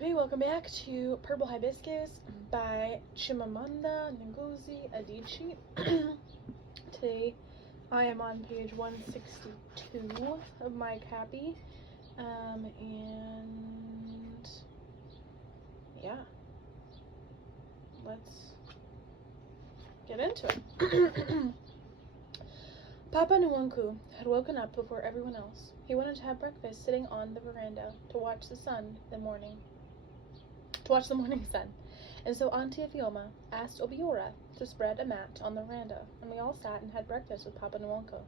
Okay, welcome back to Purple Hibiscus by Maranda, Ngozi, Adichie. Today I am on page 162 of my copy, and yeah, let's get into it. Papa-Nnukwu had woken up before everyone else. He wanted to have breakfast sitting on the veranda to watch the morning sun, and so Auntie Ifioma asked Obiora to spread a mat on the veranda, and we all sat and had breakfast with Papa-Nnukwu,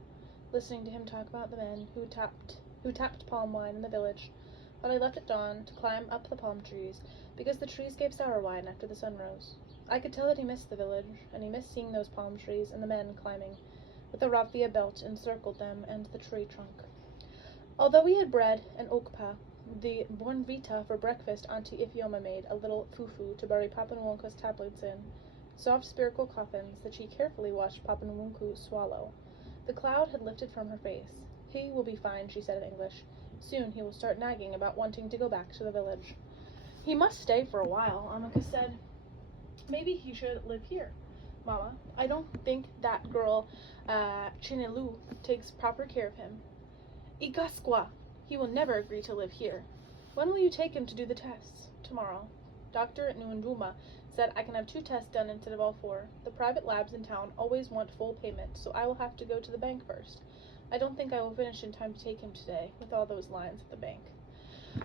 listening to him talk about the men who tapped palm wine in the village, while I left at dawn to climb up the palm trees, because the trees gave sour wine after the sun rose. I could tell that he missed the village, and he missed seeing those palm trees and the men climbing, with a raffia belt encircled them and the tree trunk. Although we had bread and okpa, the bornvita for breakfast, Auntie Ifioma made a little fufu to bury Papa-Nnukwu's tablets in, soft spherical coffins that she carefully watched Papa-Nnukwu swallow. The cloud had lifted from her face. "He will be fine," she said in English. "Soon he will start nagging about wanting to go back to the village." "He must stay for a while," Amaka said. "Maybe he should live here, Mama. I don't think that girl, Chinelu, takes proper care of him." "Igaskwa! He will never agree to live here. When will you take him to do the tests?" "Tomorrow. Dr. Nwunduma said I can have 2 tests done instead of all 4. The private labs in town always want full payment, so I will have to go to the bank first. I don't think I will finish in time to take him today, with all those lines at the bank."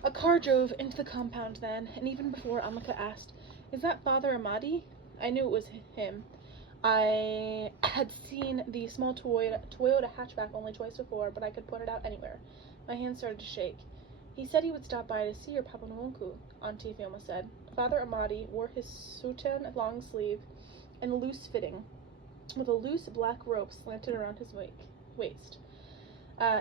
A car drove into the compound then, and even before Amaka asked, "Is that Father Amadi?" I knew it was him. I had seen the small Toyota hatchback only twice before, but I could point it out anywhere. My hands started to shake. "He said he would stop by to see your Papa-Nnukwu," Auntie Ifioma said. Father Amadi wore his soutane long sleeve and loose fitting, with a loose black rope slanted around his waist.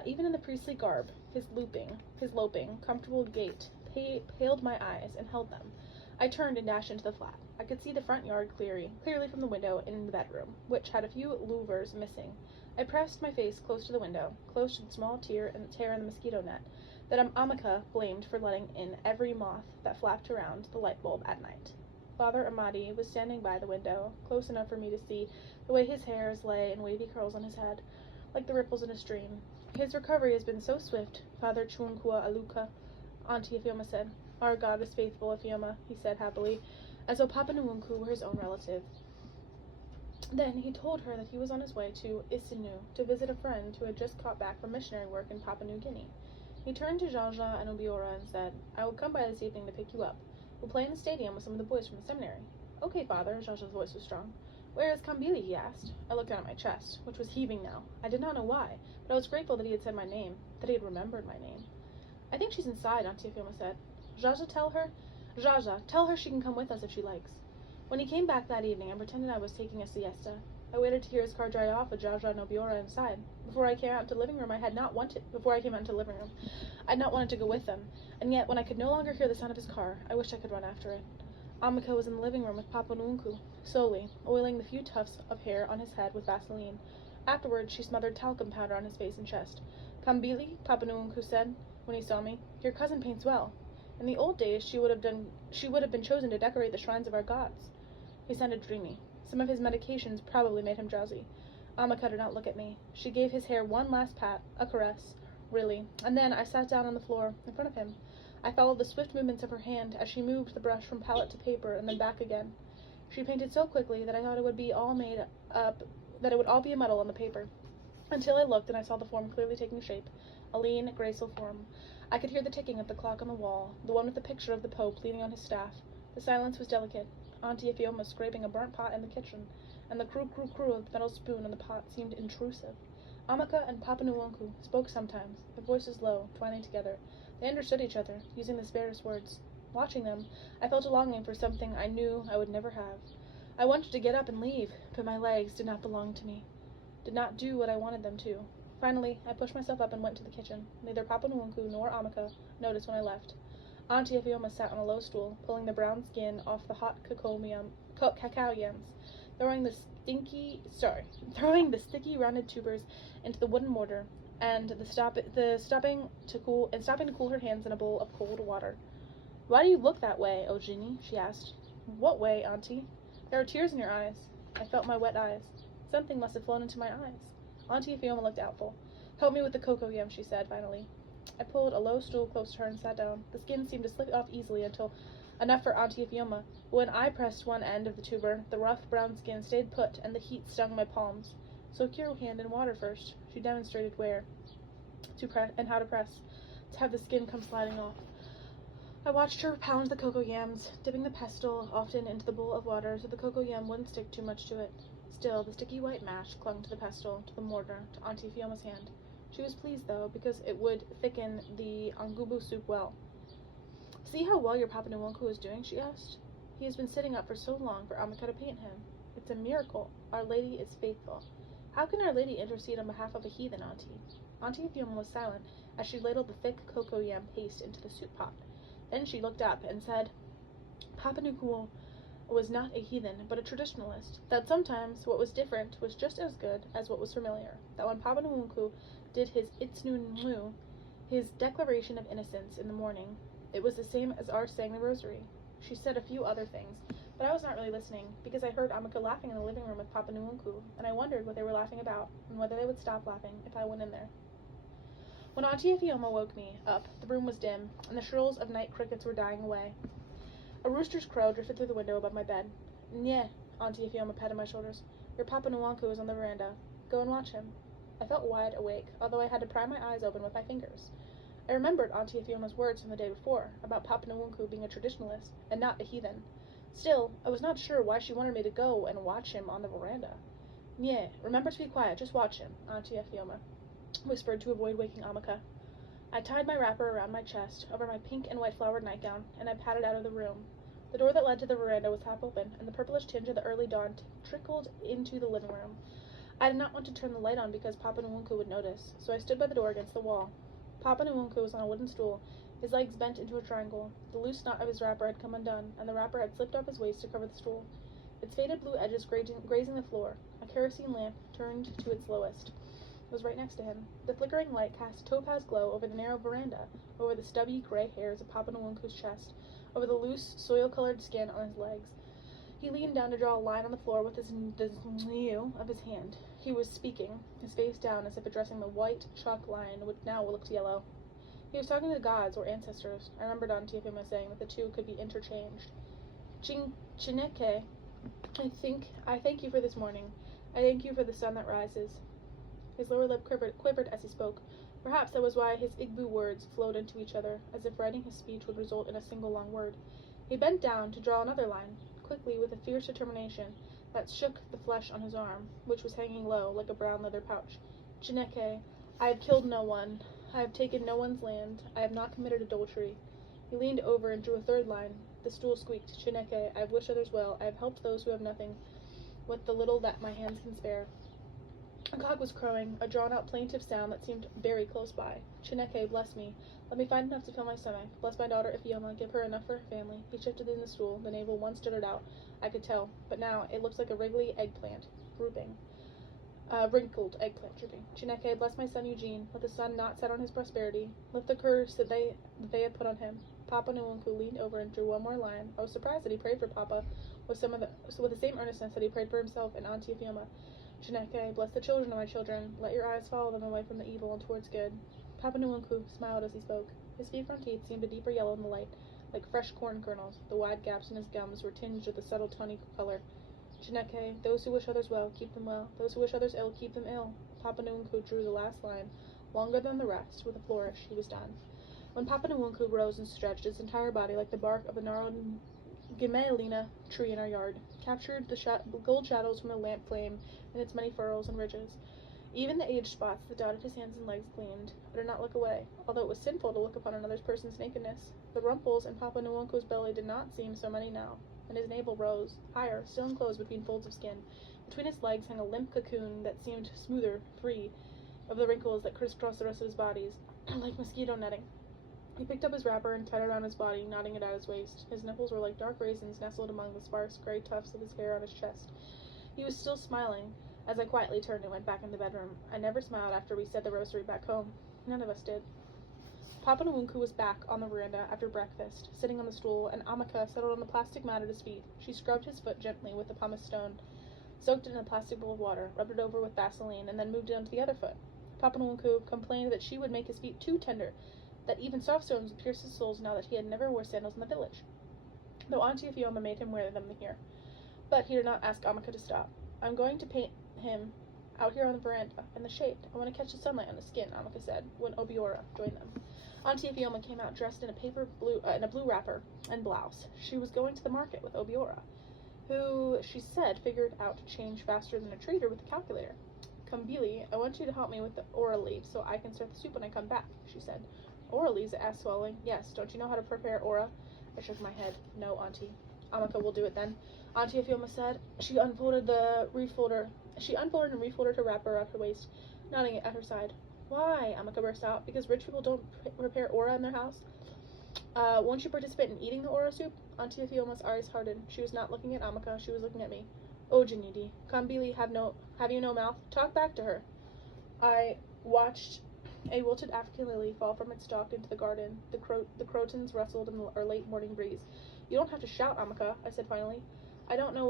Even in the priestly garb, his loping, comfortable gait paled my eyes and held them. I turned and dashed into the flat. I could see the front yard clearly from the window in the bedroom, which had a few louvers missing. I pressed my face close to the window, close to the small tear in the mosquito net that Amaka blamed for letting in every moth that flapped around the light bulb at night. Father Amadi was standing by the window, close enough for me to see the way his hairs lay in wavy curls on his head, like the ripples in a stream. "His recovery has been so swift, Father Chunkwa Aluka," Auntie Ifioma said. "Our God is faithful, Ifioma," he said happily, as though Papa-Nnukwu were his own relative. Then he told her that he was on his way to Isinu to visit a friend who had just got back from missionary work in Papua New Guinea. He turned to Jaja and Obiora and said, "I will come by this evening to pick you up. We'll play in the stadium with some of the boys from the seminary." "Okay, Father." Jaja's voice was strong. "Where is Kambili?" he asked. I looked down at my chest, which was heaving now. I did not know why, but I was grateful that he had said my name, that he had remembered my name. "I think she's inside," Auntie Ifioma said. Jaja, tell her she can come with us if she likes." When he came back that evening, I pretended I was taking a siesta. I waited to hear his car drive off with Jaja and Obiora inside. Before I came out into the living room, I had not wanted to go with them, and yet when I could no longer hear the sound of his car, I wished I could run after it. Amaka was in the living room with Papa-Nnukwu, slowly, oiling the few tufts of hair on his head with Vaseline. Afterwards, she smothered talcum powder on his face and chest. "Kambili," Papa-Nnukwu said, when he saw me, "your cousin paints well. In the old days, she would have been chosen to decorate the shrines of our gods." He sounded dreamy. Some of his medications probably made him drowsy. Amaka did not look at me. She gave his hair one last pat, a caress, really, and then I sat down on the floor in front of him. I followed the swift movements of her hand as she moved the brush from palette to paper and then back again. She painted so quickly that I thought it would all be a muddle on the paper, until I looked and I saw the form clearly taking shape, a lean, graceful form. I could hear the ticking of the clock on the wall, the one with the picture of the Pope leaning on his staff. The silence was delicate. Auntie Ifioma was scraping a burnt pot in the kitchen, and the cru-cru-cru of the metal spoon in the pot seemed intrusive. Amaka and Papa-Nnukwu spoke sometimes, their voices low, twining together. They understood each other, using the barest words. Watching them, I felt a longing for something I knew I would never have. I wanted to get up and leave, but my legs did not belong to me, did not do what I wanted them to. Finally, I pushed myself up and went to the kitchen. Neither Papa-Nnukwu nor Amaka noticed when I left. Auntie Ifioma sat on a low stool, pulling the brown skin off the hot cacao yams, throwing the sticky rounded tubers into the wooden mortar, and stopping to cool her hands in a bowl of cold water. "Why do you look that way, O Genie?" she asked. "What way, Auntie?" "There are tears in your eyes." I felt my wet eyes. Something must have flown into my eyes. Auntie Fiona looked doubtful. "Help me with the cocoa yam," she said, finally. I pulled a low stool close to her and sat down. The skin seemed to slip off easily until enough for Auntie Fiona. But when I pressed one end of the tuber, the rough brown skin stayed put, and the heat stung my palms. "Soak your hand in water first." She demonstrated where to press and how to press, to have the skin come sliding off. I watched her pound the cocoa yams, dipping the pestle often into the bowl of water so the cocoa yam wouldn't stick too much to it. Still, the sticky white mash clung to the pestle, to the mortar, to Auntie Fiona's hand. She was pleased, though, because it would thicken the angubu soup well. "See how well your Papa-Nnukwu is doing?" she asked. "He has been sitting up for so long for Amaka to paint him. It's a miracle. Our Lady is faithful. How can Our Lady intercede on behalf of a heathen, Auntie?" Auntie Fiona was silent as she ladled the thick cocoa yam paste into the soup pot. Then she looked up and said, "Papa-Nnukwu was not a heathen, but a traditionalist. That sometimes what was different was just as good as what was familiar. That when Papa-Nnukwu did his Itsnu, his declaration of innocence in the morning, it was the same as our saying the rosary." She said a few other things, but I was not really listening, because I heard Amaka laughing in the living room with Papa-Nnukwu, and I wondered what they were laughing about, and whether they would stop laughing if I went in there. When Auntie Fiona woke me up, the room was dim, and the shrills of night crickets were dying away. A rooster's crow drifted through the window above my bed. "Nye," Auntie Fiona patted my shoulders. "Your Papa-Nnukwu is on the veranda. Go and watch him." I felt wide awake, although I had to pry my eyes open with my fingers. I remembered Auntie Fiona's words from the day before, about Papa-Nnukwu being a traditionalist, and not a heathen. Still, I was not sure why she wanted me to go and watch him on the veranda. "Nye, remember to be quiet, just watch him," Auntie Fiona whispered to avoid waking Amaka. I tied my wrapper around my chest, over my pink and white flowered nightgown, and I padded out of the room. The door that led to the veranda was half open, and the purplish tinge of the early dawn trickled into the living room. I did not want to turn the light on because Papa-Nnukwu would notice, so I stood by the door against the wall. Papa-Nnukwu was on a wooden stool, his legs bent into a triangle. The loose knot of his wrapper had come undone, and the wrapper had slipped off his waist to cover the stool, its faded blue edges grazing the floor. A kerosene lamp, turned to its lowest, was right next to him. The flickering light cast a topaz glow over the narrow veranda, over the stubby gray hairs of Papa-Nnukwu's chest, over the loose, soil-colored skin on his legs. He leaned down to draw a line on the floor with the nail of his hand. He was speaking, his face down as if addressing the white chalk line, which now looked yellow. He was talking to the gods or ancestors. I remembered Auntie Fiona saying that the two could be interchanged. Chineke, I thank you for this morning. I thank you for the sun that rises. His lower lip quivered as he spoke. Perhaps that was why his Igbo words flowed into each other, as if writing his speech would result in a single long word. He bent down to draw another line, quickly, with a fierce determination that shook the flesh on his arm, which was hanging low like a brown leather pouch. Chineke, I have killed no one. I have taken no one's land. I have not committed adultery. He leaned over and drew a third line. The stool squeaked. Chineke, I have wished others well. I have helped those who have nothing, with the little that my hands can spare. A cock was crowing, a drawn-out plaintive sound that seemed very close by. Chineke, bless me. Let me find enough to fill my stomach. Bless my daughter Ifioma. Give her enough for her family. He shifted in the stool. The navel once stood out, I could tell, but now it looks like a wriggly eggplant, wrinkled eggplant drooping. Chineke, bless my son Eugene. Let the sun not set on his prosperity. Lift the curse that they have put on him. Papa-Nnukwu leaned over and drew one more line. I was surprised that he prayed for Papa with the same earnestness that he prayed for himself and Auntie Ifioma. Chineke, bless the children of my children. Let your eyes follow them away from the evil and towards good. Papa-Nnukwu smiled as he spoke. His few front teeth seemed a deeper yellow in the light, like fresh corn kernels. The wide gaps in his gums were tinged with a subtle tawny color. Chineke, those who wish others well, keep them well. Those who wish others ill, keep them ill. Papa-Nnukwu drew the last line, longer than the rest. With a flourish, he was done. When Papa-Nnukwu rose and stretched his entire body like the bark of a gnarled Gimelina tree in our yard, captured the gold shadows from the lamp flame in its many furrows and ridges. Even the aged spots that dotted his hands and legs gleamed. I did not look away, although it was sinful to look upon another person's nakedness. The rumples in Papa-Nnukwu's belly did not seem so many now, and his navel rose, higher, still enclosed between folds of skin. Between his legs hung a limp cocoon that seemed smoother, free of the wrinkles that crisscrossed the rest of his body, like mosquito netting. He picked up his wrapper and tied it around his body, knotting it at his waist. His nipples were like dark raisins nestled among the sparse gray tufts of his hair on his chest. He was still smiling as I quietly turned and went back in the bedroom. I never smiled after we said the rosary back home. None of us did. Papa-Nnukwu was back on the veranda after breakfast, sitting on the stool, and Amaka settled on the plastic mat at his feet. She scrubbed his foot gently with the pumice stone, soaked it in a plastic bowl of water, rubbed it over with Vaseline, and then moved it onto the other foot. Papa-Nnukwu complained that she would make his feet too tender, that even soft stones would pierce his soles now that he had never wore sandals in the village, though Auntie Fioma made him wear them here. But he did not ask Amaka to stop. "I'm going to paint him out here on the veranda, in the shade. I want to catch the sunlight on his skin," Amaka said, when Obiora joined them. Auntie Fioma came out dressed in a blue wrapper and blouse. She was going to the market with Obiora, who, she said, figured out to change faster than a trader with a calculator. "Come, Billy, I want you to help me with the ora leaves so I can start the soup when I come back," she said. "Ora leaves?" I asked, swallowing. "Yes, don't you know how to prepare ora?" I shook my head. "No, Auntie." "Amaka will do it then," Auntie Fioma said. She unfolded and refolded her wrapper around her waist, nodding it at her side. "Why?" Amaka burst out. "Because rich people don't prepare ora in their house?" Won't you participate in eating the ora soup?" Auntie Fioma's eyes hardened. She was not looking at Amaka, she was looking at me. "Oh, Janidi, come, Billy, have you no mouth? Talk back to her." I watched a wilted African lily fall from its stalk into the garden. The crotons rustled in the late morning breeze. "You don't have to shout, Amaka," I said finally. I don't know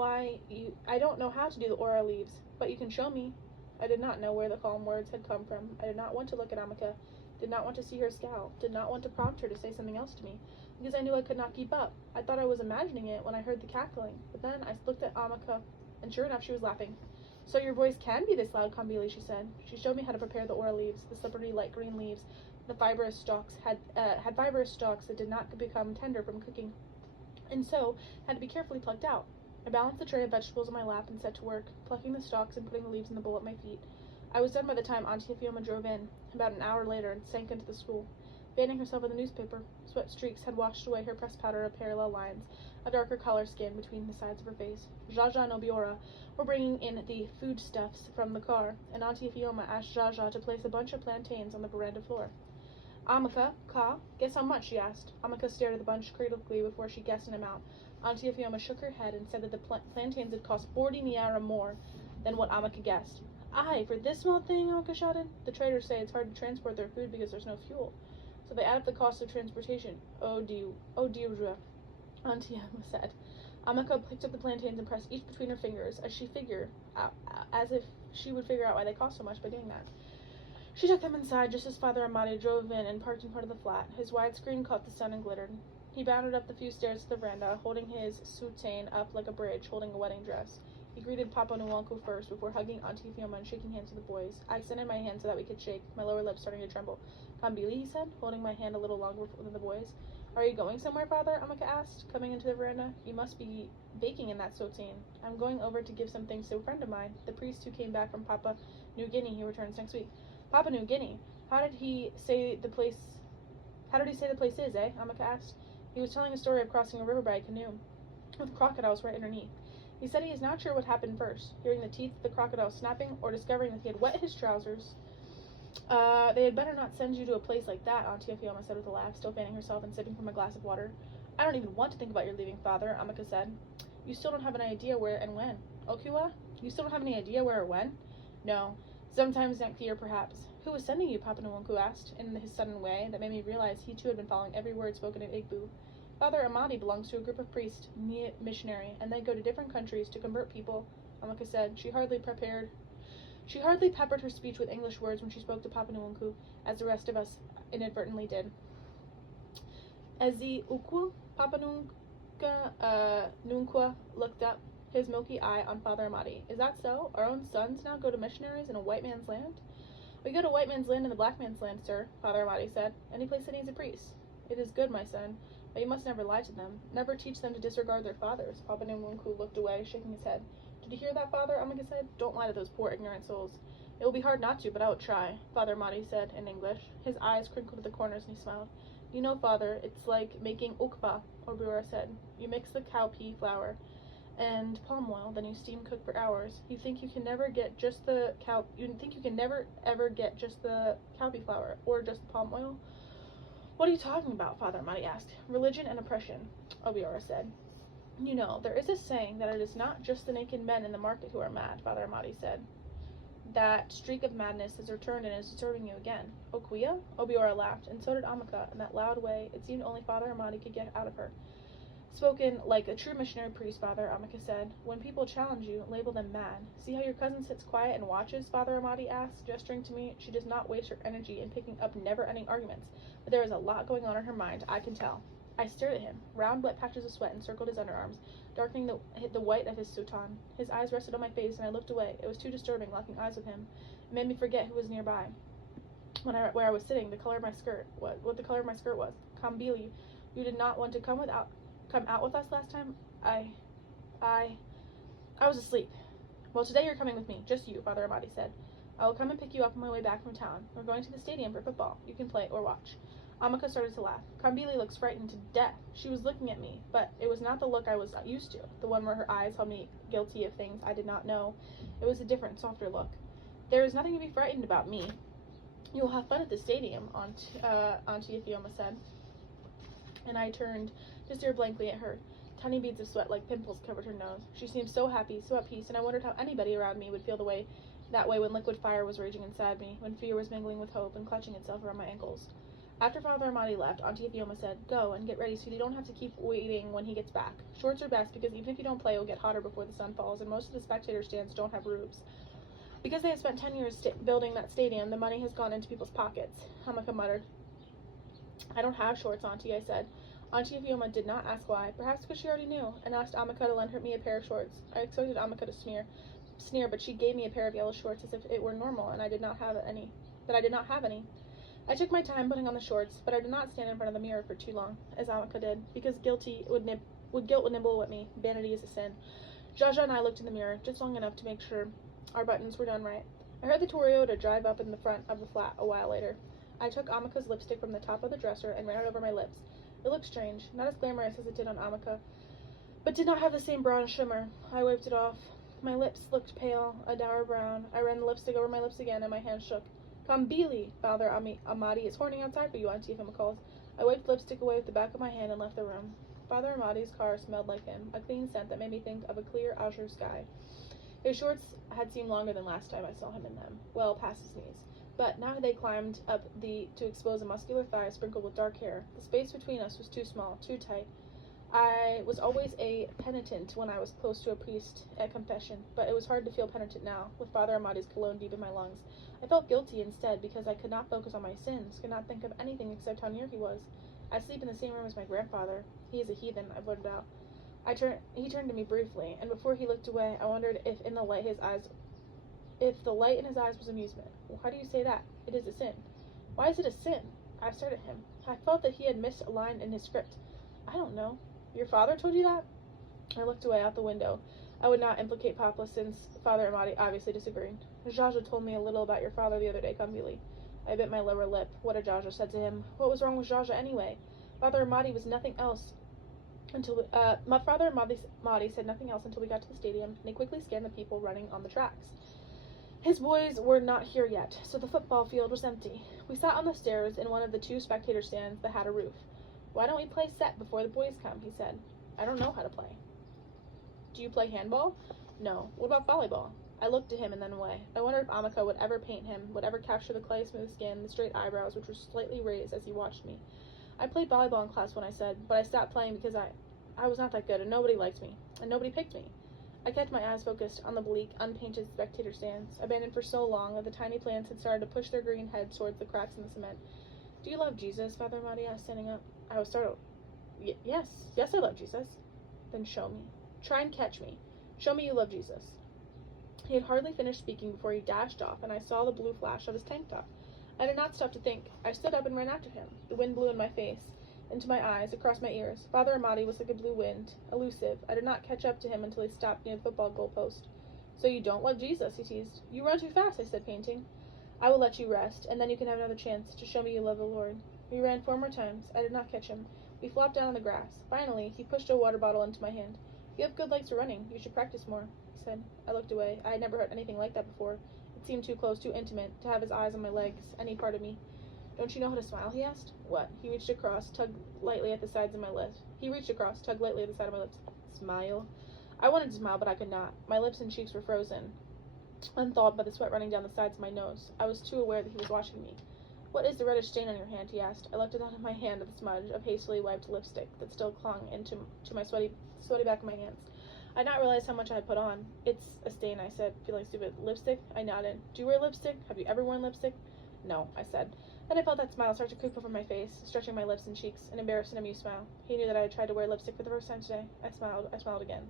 how to do the ora leaves, but you can show me." I did not know where the calm words had come from. I did not want to look at Amaka, did not want to see her scowl, did not want to prompt her to say something else to me, because I knew I could not keep up. I thought I was imagining it when I heard the cackling, but then I looked at Amaka, and sure enough she was laughing. "So your voice can be this loud, Kambili," she said. She showed me how to prepare the ora leaves, the slippery light green leaves. The fibrous stalks had fibrous stalks that did not become tender from cooking, and so had to be carefully plucked out. I balanced the tray of vegetables on my lap and set to work, plucking the stalks and putting the leaves in the bowl at my feet. I was done by the time Auntie Fioma drove in, about an hour later, and sank into the stool, fanning herself with a newspaper. Sweat streaks had washed away her pressed powder of parallel lines, a darker color skin between the sides of her face. Jaja and Obiora were bringing in the foodstuffs from the car, and Auntie Fioma asked Jaja to place a bunch of plantains on the veranda floor. "Amaka, guess how much?" she asked. Amaka stared at the bunch critically before she guessed an amount. Auntie Fioma shook her head and said that the plantains had cost 40 niara more than what Amaka guessed. "Aye, for this small thing?" Amaka shouted. "The traders say it's hard to transport their food because there's no fuel, so they add up the cost of transportation." Oh dear, Auntie Emma said. Amaka picked up the plantains and pressed each between her fingers, as if she would figure out why they cost so much by doing that. She took them inside just as Father Amadi drove in and parked in front of the flat. His widescreen caught the sun and glittered. He bounded up the few stairs to the veranda, holding his soutane up like a bridge, holding a wedding dress. He greeted Papa-Nnukwu first, before hugging Auntie Fioma and shaking hands with the boys. I extended my hand so that we could shake, my lower lip starting to tremble. "Kambili," he said, holding my hand a little longer than the boys. "Are you going somewhere, Father?" Amaka asked, coming into the veranda. "You must be baking in that soutane." "I'm going over to give some things to a friend of mine, the priest who came back from Papua-New Guinea. He returns next week." "Papua-New Guinea? How did he say the place is, eh?" Amaka asked. "He was telling a story of crossing a river by a canoe, with crocodiles right underneath. He said he is not sure what happened first, hearing the teeth of the crocodile snapping, or discovering that he had wet his trousers." They had better not send you to a place like that," Auntie Fioma said with a laugh, still fanning herself and sipping from a glass of water. "I don't even want to think about your leaving, Father," Amaka said. "You still don't have an idea where and when." "Okiwa? You still don't have any idea where or when?" "No. Sometimes next year, perhaps." "Who was sending you?" Papa-Nnukwu asked, in his sudden way that made me realize he too had been following every word spoken in Igbo. "Father Amadi belongs to a group of priests, missionary, and they go to different countries to convert people," Amaka said. She hardly peppered her speech with English words when she spoke to Papa-Nnukwu, as the rest of us inadvertently did. "Ezi ukwu?" Papa-Nnukwu looked up, his milky eye on Father Amadi. "Is that so? Our own sons now go to missionaries in a white man's land?" "We go to white man's land and the black man's land, sir," Father Amadi said. "Any place that needs a priest." "It is good, my son, but you must never lie to them. Never teach them to disregard their fathers." Papa-Nnukwu looked away, shaking his head. "Did you hear that, Father?" Amaka said. "Don't lie to those poor ignorant souls." "It will be hard not to, but I will try," Father Amadi said in English. His eyes crinkled at the corners and he smiled. "You know, Father, it's like making ukpa," Obiora said. "You mix the cowpea flour and palm oil, then you steam cook for hours. You think you can never ever get just the cowpea flour or just the palm oil?" "What are you talking about?" Father Amadi asked. "Religion and oppression," Obiora said. "You know, there is a saying that it is not just the naked men in the market who are mad," Father Amadi said. That streak of madness has returned and is disturbing you again. Okuya? Obiora laughed, and so did Amaka, in that loud way it seemed only Father Amadi could get out of her. Spoken like a true missionary priest, Father, Amaka said. When people challenge you, label them mad. See how your cousin sits quiet and watches? Father Amadi asked, gesturing to me. She does not waste her energy in picking up never-ending arguments, but there is a lot going on in her mind, I can tell. I stared at him. Round, wet patches of sweat encircled his underarms, darkening the white of his soutane. His eyes rested on my face, and I looked away. It was too disturbing, locking eyes with him. It made me forget who was nearby. Where I was sitting, the color of my skirt, what the color of my skirt was. Kambili, you did not want to come out with us last time? I was asleep. Well, today you're coming with me, just you, Father Amadi said. I will come and pick you up on my way back from town. We're going to the stadium for football. You can play or watch. Amaka started to laugh. Kambili looks frightened to death. She was looking at me, but it was not the look I was used to, the one where her eyes held me guilty of things I did not know. It was a different, softer look. There is nothing to be frightened about me. You will have fun at the stadium, Auntie Ifioma said. And I turned to stare blankly at her. Tiny beads of sweat like pimples covered her nose. She seemed so happy, so at peace, and I wondered how anybody around me would feel that way when liquid fire was raging inside me, when fear was mingling with hope and clutching itself around my ankles. After Father Amadi left, Auntie Ifioma said, Go and get ready so you don't have to keep waiting when he gets back. Shorts are best because even if you don't play, it will get hotter before the sun falls, and most of the spectator stands don't have roofs. Because they have spent 10 years building that stadium, the money has gone into people's pockets, Hamaka muttered. I don't have shorts, Auntie, I said. Auntie Ifioma did not ask why, perhaps because she already knew, and asked Amaka to lend me a pair of shorts. I expected Amaka to sneer, but she gave me a pair of yellow shorts as if it were normal, and I did not have any. I took my time putting on the shorts, but I did not stand in front of the mirror for too long, as Amaka did, because guilt would nibble at me. Vanity is a sin. Jaja and I looked in the mirror, just long enough to make sure our buttons were done right. I heard the Toyota drive up in the front of the flat a while later. I took Amaka's lipstick from the top of the dresser and ran it over my lips. It looked strange, not as glamorous as it did on Amaka, but did not have the same bronze shimmer. I wiped it off. My lips looked pale, a dour brown. I ran the lipstick over my lips again, and my hands shook. Kambili, Father Amadi is horning outside for you, Auntie Ifioma calls. I wiped lipstick away with the back of my hand and left the room. Father Amadi's car smelled like him, a clean scent that made me think of a clear azure sky. His shorts had seemed longer than last time I saw him in them, well past his knees. But now they climbed up to expose a muscular thigh sprinkled with dark hair. The space between us was too small, too tight. I was always a penitent when I was close to a priest at confession, but it was hard to feel penitent now, with Father Amadi's cologne deep in my lungs. I felt guilty instead, because I could not focus on my sins, could not think of anything except how near he was. I sleep in the same room as my grandfather. He is a heathen, I blurted out. He turned to me briefly, and before he looked away, I wondered if the light in his eyes was amusement. Well, how do you say that? It is a sin. Why is it a sin? I stared at him. I felt that he had missed a line in his script. I don't know. Your father told you that? I looked away out the window. I would not implicate Papa, since Father Amadi obviously disagreed. Jaja told me a little about your father the other day, Kambili. I bit my lower lip. What had Jaja said to him? What was wrong with Jaja anyway? Father Amadi was nothing else until my father Amadi said nothing else until we got to the stadium, and he quickly scanned the people running on the tracks. His boys were not here yet, so the football field was empty. We sat on the stairs in one of the 2 spectator stands that had a roof. Why don't we play set before the boys come, he said. I don't know how to play. Do you play handball? No. What about volleyball? I looked at him and then away. I wondered if Amaka would ever paint him, would ever capture the clay smooth skin, the straight eyebrows which were slightly raised as he watched me. I played volleyball in class when I said, but I stopped playing because I was not that good and nobody liked me, and nobody picked me. I kept my eyes focused on the bleak, unpainted spectator stands, abandoned for so long that the tiny plants had started to push their green heads towards the cracks in the cement. Do you love Jesus? Father Amadi asked, standing up. I was startled. Yes, I love Jesus. Then show me. Try and catch me. Show me you love Jesus. He had hardly finished speaking before he dashed off, and I saw the blue flash of his tank top. I did not stop to think. I stood up and ran after him. The wind blew in my face, into my eyes, across my ears. Father Amadi was like a blue wind, elusive. I did not catch up to him until he stopped near the football goalpost. So you don't love Jesus, he teased. You run too fast, I said, painting. I will let you rest, and then you can have another chance to show me you love the Lord. We ran 4 more times. I did not catch him. We flopped down on the grass. Finally, he pushed a water bottle into my hand. You have good legs for running. You should practice more, he said. I looked away. I had never heard anything like that before. It seemed too close, too intimate, to have his eyes on my legs, any part of me. Don't you know how to smile, he asked. What? He reached across, tugged lightly at the sides of my lips. Smile. I wanted to smile, but I could not. My lips and cheeks were frozen. unthawed by the sweat running down the sides of my nose. I was too aware that he was watching me. "What is the reddish stain on your hand?" he asked. I lifted out of my hand the smudge of hastily wiped lipstick that still clung to my sweaty back of my hands. I had not realized how much I had put on. "It's a stain," I said, feeling stupid. "Lipstick?" I nodded. "Do you wear lipstick? Have you ever worn lipstick?" "No," I said. Then I felt that smile start to creep over my face, stretching my lips and cheeks, an embarrassed and amused smile. He knew that I had tried to wear lipstick for the first time today. I smiled again.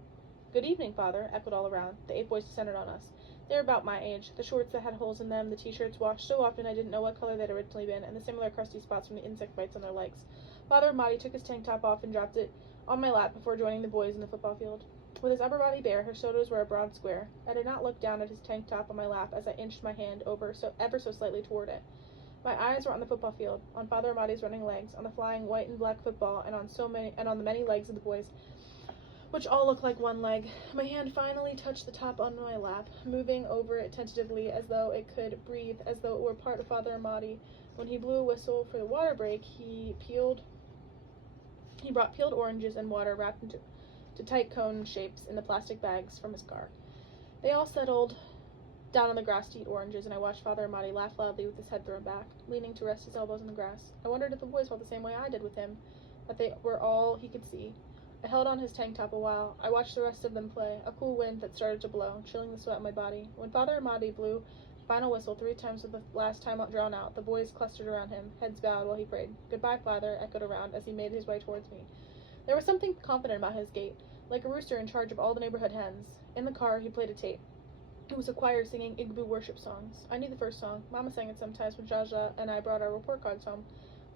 "Good evening, Father," echoed all around. The 8 boys descended on us. They were about my age, the shorts that had holes in them, the t-shirts washed so often I didn't know what color they'd originally been, and the similar crusty spots from the insect bites on their legs. Father Amadi took his tank top off and dropped it on my lap before joining the boys in the football field. With his upper body bare, his shoulders were a broad square. I did not look down at his tank top on my lap as I inched my hand over ever so slightly toward it. My eyes were on the football field, on Father Amadi's running legs, on the flying white and black football, and on the many legs of the boys, which all looked like one leg. My hand finally touched the top on my lap, moving over it tentatively as though it could breathe, as though it were part of Father Amadi. When he blew a whistle for the water break, he brought peeled oranges and water wrapped into tight cone shapes in the plastic bags from his car. They all settled down on the grass to eat oranges, and I watched Father Amadi laugh loudly with his head thrown back, leaning to rest his elbows on the grass. I wondered if the boys felt the same way I did with him, that they were all he could see. I held on his tank top a while. I watched the rest of them play, a cool wind that started to blow, chilling the sweat on my body. When Father Amadi blew the final whistle 3 times with the last time drawn out, the boys clustered around him, heads bowed while he prayed. "Goodbye, Father," echoed around as he made his way towards me. There was something confident about his gait, like a rooster in charge of all the neighborhood hens. In the car, he played a tape. It was a choir singing Igbo worship songs. I knew the first song. Mama sang it sometimes when Jaja and I brought our report cards home.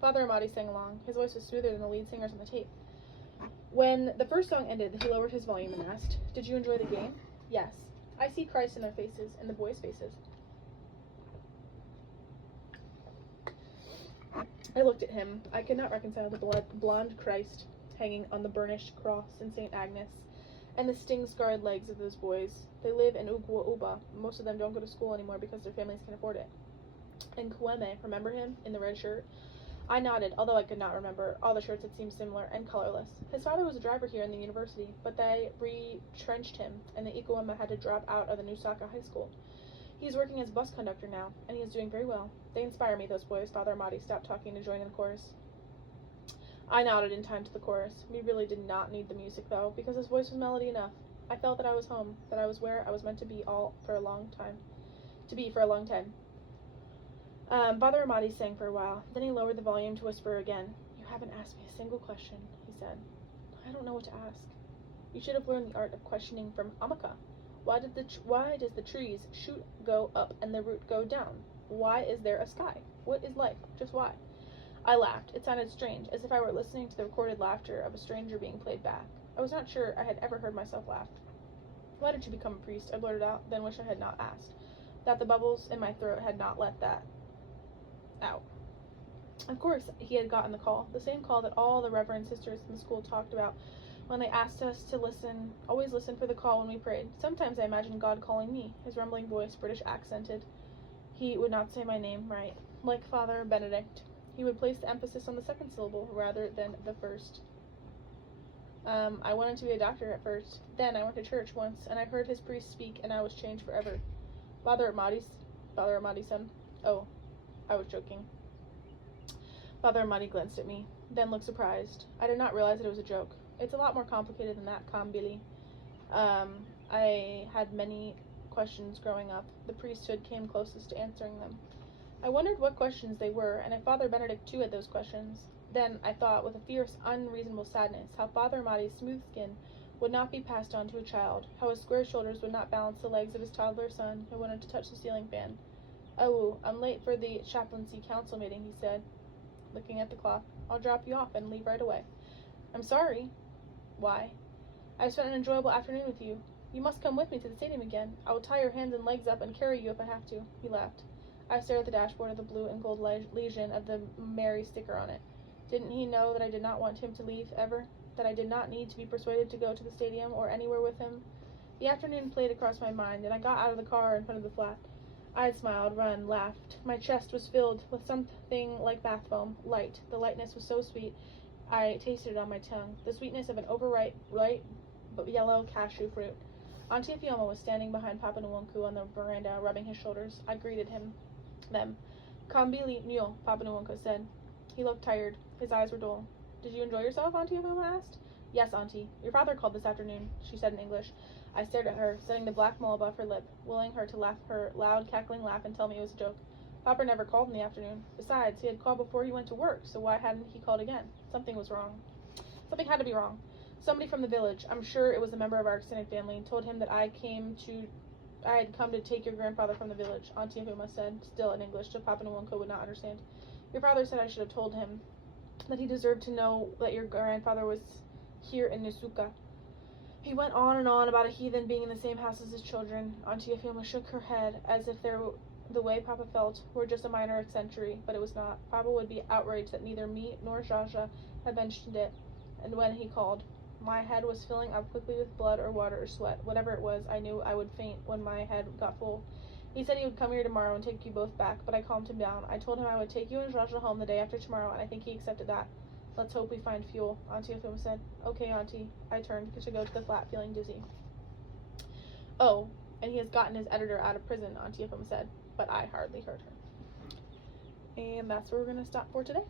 Father Amadi sang along. His voice was smoother than the lead singers on the tape. When the first song ended, he lowered his volume and asked, "Did you enjoy the game?" "Yes. I see Christ in their faces, in the boys' faces." I looked at him. I could not reconcile the blonde Christ hanging on the burnished cross in St. Agnes and the sting-scarred legs of those boys. They live in Uba. Most of them don't go to school anymore because their families can afford it. And Kweme, remember him, in the red shirt? I nodded, although I could not remember. All the shirts had seemed similar and colorless. His father was a driver here in the university, but they retrenched him, and the Ikweme had to drop out of the Nusaka High School. He is working as a bus conductor now, and he is doing very well. They inspire me, those boys. Father Amadi stopped talking to join in the chorus. I nodded in time to the chorus. We really did not need the music, though, because his voice was melody enough. I felt that I was home, that I was where I was meant to be for a long time. Father Amadi sang for a while. Then he lowered the volume to whisper again. "You haven't asked me a single question," he said. "I don't know what to ask." "You should have learned the art of questioning from Amaka. Why does the trees shoot go up and the root go down? Why is there a sky? What is life? Just why?" I laughed. It sounded strange, as if I were listening to the recorded laughter of a stranger being played back. I was not sure I had ever heard myself laugh. "Why did you become a priest?" I blurted out, then wished I had not asked. That the bubbles in my throat had not let that out. Of course, he had gotten the call, the same call that all the reverend sisters in the school talked about when they asked us to always listen for the call when we prayed. Sometimes I imagined God calling me, his rumbling voice, British accented. He would not say my name right. Like Father Benedict, he would place the emphasis on the second syllable rather than the first. I wanted to be a doctor at first. Then I went to church once, and I heard his priest speak, and I was changed forever. Father Amadi said. Oh, I was joking. Father Amadi glanced at me, then looked surprised. I did not realize that it was a joke. It's a lot more complicated than that, Billy. I had many questions growing up. The priesthood came closest to answering them. I wondered what questions they were, and if Father Benedict too had those questions. Then I thought, with a fierce, unreasonable sadness, how Father Amadi's smooth skin would not be passed on to a child, how his square shoulders would not balance the legs of his toddler son who wanted to touch the ceiling fan. "Oh, I'm late for the chaplaincy council meeting," he said, looking at the clock. "I'll drop you off and leave right away." "I'm sorry." "Why?" "I spent an enjoyable afternoon with you. You must come with me to the stadium again. I will tie your hands and legs up and carry you if I have to." He laughed. I stared at the dashboard of the blue and gold legion of the Mary sticker on it. Didn't he know that I did not want him to leave, ever? That I did not need to be persuaded to go to the stadium or anywhere with him? The afternoon played across my mind, and I got out of the car in front of the flat. I had smiled, run, laughed. My chest was filled with something like bath foam, light. The lightness was so sweet, I tasted it on my tongue, the sweetness of an overripe, ripe, yellow cashew fruit. Auntie Fioma was standing behind Papa-Nnukwu on the veranda, rubbing his shoulders. I greeted them. Kambili nyo, Papa-Nnukwu said. He looked tired. His eyes were dull. Did you enjoy yourself? Auntie Fioma asked. Yes, Auntie. Your father called this afternoon, she said in English. I stared at her, setting the black mole above her lip, willing her to laugh her loud, cackling laugh and tell me it was a joke. Papa never called in the afternoon. Besides, he had called before he went to work, so why hadn't he called again? Something was wrong. Something had to be wrong. Somebody from the village, I'm sure it was a member of our extended family, told him that I had come to take your grandfather from the village, Auntie Fioma said, still in English, so Papa-Nnukwu would not understand. Your father said I should have told him that he deserved to know that your grandfather was here in Nusuka. He went on and on about a heathen being in the same house as his children. Auntie Fioma shook her head as if the way Papa felt were just a minor eccentricity, but it was not. Papa would be outraged that neither me nor Jaja had mentioned it, and when he called, my head was filling up quickly with blood or water or sweat. Whatever it was, I knew I would faint when my head got full. He said he would come here tomorrow and take you both back, but I calmed him down. I told him I would take you and Jaja home the day after tomorrow, and I think he accepted that. Let's hope we find fuel, Auntie Fioma said. Okay, Auntie. I turned to go to the flat, feeling dizzy. Oh, and he has gotten his editor out of prison, Auntie Fioma said, but I hardly heard her. And that's where we're going to stop for today.